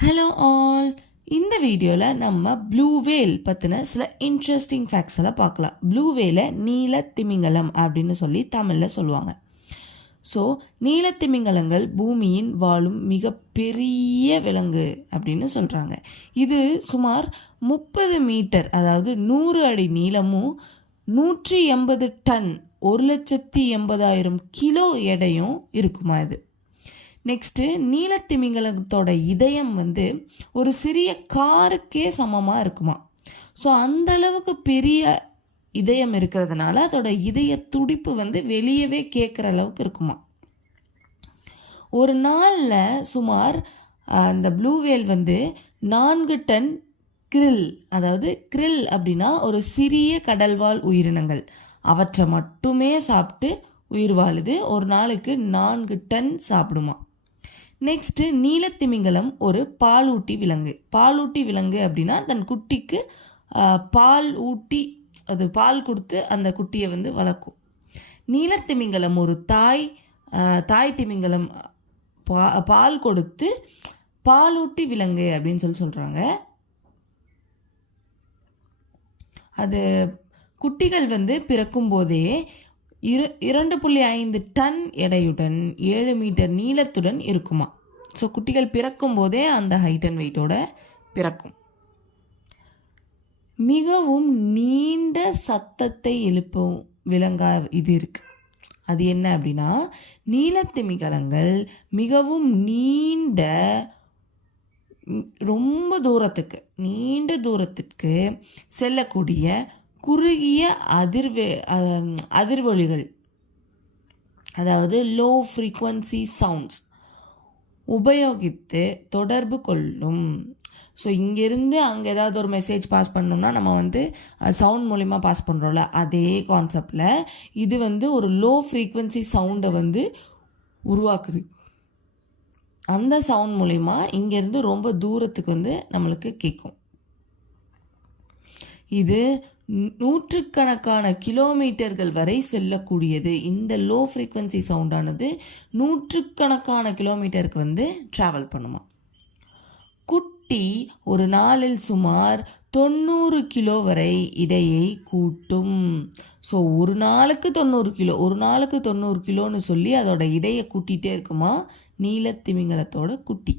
Hello all, இந்த வீடியோவில் நம்ம ப்ளூ வேல் பற்றின சில இன்ட்ரெஸ்டிங் ஃபேக்ட்ஸ் எல்லாம் பார்க்கலாம். ப்ளூ வேலை நீலத்திமிங்கலம் அப்படின்னு சொல்லி தமிழில் சொல்லுவாங்க. ஸோ நீலத்திமிங்கலங்கள் பூமியின் வாழும் மிகப்பெரிய விலங்கு அப்படின்னு சொல்கிறாங்க. இது சுமார் 30 மீட்டர், அதாவது 100 அடி நீளமும் 180 டன் 1,80,000 கிலோ எடையும் இருக்குமா இது. நெக்ஸ்ட்டு, நீலத்திமிங்கலத்தோட இதயம் ஒரு சிறிய காருக்கே சமமாக இருக்குமா. ஸோ அந்தளவுக்கு பெரிய இதயம் இருக்கிறதுனால அதோட இதய துடிப்பு வெளியவே கேட்குற அளவுக்கு இருக்குமா. ஒரு நாளில் சுமார் அந்த ப்ளூ வேல் 4 டன் கிரில், அதாவது கிரில் அப்படின்னா ஒரு சிறிய கடல்வாழ் உயிரினங்கள், அவற்றை மட்டுமே சாப்பிட்டு உயிர் வாழுது. ஒரு நாளுக்கு 4 டன் சாப்பிடுமா. நெக்ஸ்ட்டு, நீலத்திமிங்கலம் ஒரு பாலூட்டி விலங்கு. பாலூட்டி விலங்கு அப்படின்னா தன் குட்டிக்கு பால் ஊட்டி, அது பால் கொடுத்து அந்த குட்டியை வளர்க்கும். நீலத்திமிங்கலம் ஒரு தாய் திமிங்கலம் பால் கொடுத்து பாலூட்டி விலங்கு அப்படின்னு சொல்கிறாங்க. அது குட்டிகள் பிறக்கும் போதே 2.5 டன் எடையுடன் 7 மீட்டர் நீளத்துடன் இருக்குமா. ஸோ குட்டிகள் பிறக்கும் போதே அந்த ஹைட் அண்ட் வெயிட்டோட பிறக்கும். மிகவும் நீண்ட சத்தத்தை எழுப்பும் விலங்கா இது இருக்கு. அது என்ன அப்படின்னா, நீலத்திமிங்கலங்கள் மிகவும் ரொம்ப நீண்ட தூரத்துக்கு செல்லக்கூடிய குறுகிய அதிர்வொலிகள், அதாவது லோ ஃப்ரீக்வன்சி சவுண்ட்ஸ் உபயோகித்து தொடர்பு கொள்ளும். ஸோ இங்கேருந்து அங்கே ஏதாவது ஒரு மெசேஜ் பாஸ் பண்ணோம்னா நம்ம சவுண்ட் மூலிமா பாஸ் பண்ணுறோம்ல, அதே கான்செப்டில் இது ஒரு லோ ஃப்ரீக்வன்சி சவுண்டை உருவாக்குது. அந்த சவுண்ட் மூலிமா இங்கேருந்து ரொம்ப தூரத்துக்கு நம்மளுக்கு கேட்கும். இது நூற்றுக்கணக்கான கிலோமீட்டர்கள் வரை செல்லக்கூடியது. இந்த லோ ஃப்ரீக்வன்சி சவுண்டானது நூற்றுக்கணக்கான கிலோமீட்டருக்கு ட்ராவல் பண்ணுமா. குட்டி ஒரு நாளில் சுமார் 90 கிலோ வரை இடையை கூட்டும். ஸோ ஒரு நாளுக்கு 90 கிலோன்னு சொல்லி அதோட இடையை கூட்டிகிட்டே இருக்குமா நீலத்திமிங்கலத்தோட குட்டி.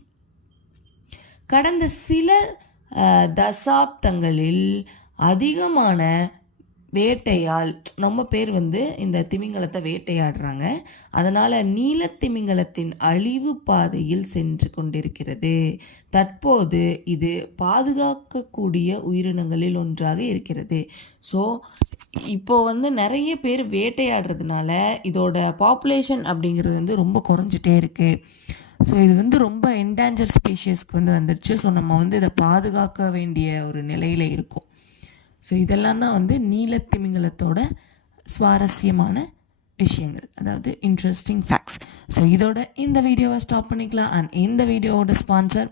கடந்த சில தசாப்தங்களில் அதிகமான வேட்டையால் ரொம்ப பேர் இந்த திமிங்கலத்தை வேட்டையாடுறாங்க. அதனால் நீலத்திமிங்கலத்தின் அழிவு பாதையில் சென்று கொண்டிருக்கிறது. தற்போது இது பாதுகாக்கக்கூடிய உயிரினங்களில் ஒன்றாக இருக்கிறது. ஸோ இப்போது நிறைய பேர் வேட்டையாடுறதுனால இதோட பாப்புலேஷன் அப்படிங்கிறது ரொம்ப குறைஞ்சிட்டே இருக்குது. ஸோ இது ரொம்ப என்டேஞ்சர் ஸ்பீஷியஸ்க்கு வந்துடுச்சு. ஸோ நம்ம இதை பாதுகாக்க வேண்டிய ஒரு நிலையில் இருக்கும். ஸோ இதெல்லாம் தான் நீலத்திமிங்கலத்தோட சுவாரஸ்யமான விஷயங்கள், அதாவது இன்ட்ரெஸ்டிங் ஃபேக்ட்ஸ். ஸோ இதோட இந்த வீடியோவை ஸ்டாப் பண்ணிக்கலாம். அண்ட் இந்த வீடியோவோட ஸ்பான்சர்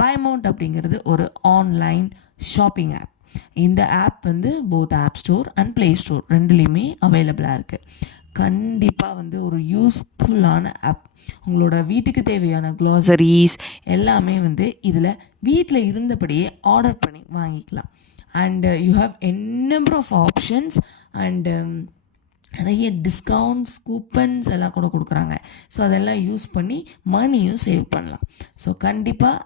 பைமவுண்ட் அப்படிங்கிறது ஒரு ஆன்லைன் ஷாப்பிங் ஆப். இந்த app both app store and play store ரெண்டுலேயுமே அவைலபிளாக இருக்குது. கண்டிப்பாக ஒரு யூஸ்ஃபுல்லான ஆப். உங்களோட வீட்டுக்கு தேவையான க்ளாசரிஸ் எல்லாமே இதில் வீட்டில் இருந்தபடியே ஆர்டர் பண்ணி வாங்கிக்கலாம். And you have N number of options and நிறைய டிஸ்கவுண்ட்ஸ், கூப்பன்ஸ் எல்லாம் கூட கொடுக்குறாங்க. ஸோ அதெல்லாம் யூஸ் பண்ணி மணியும் சேவ் பண்ணலாம். ஸோ கண்டிப்பாக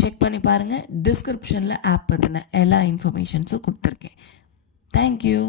செக் பண்ணி பாருங்கள். டிஸ்கிரிப்ஷனில் ஆப் பற்றின எல்லா இன்ஃபர்மேஷன்ஸும் கொடுத்துருக்கேன். தேங்க்யூ.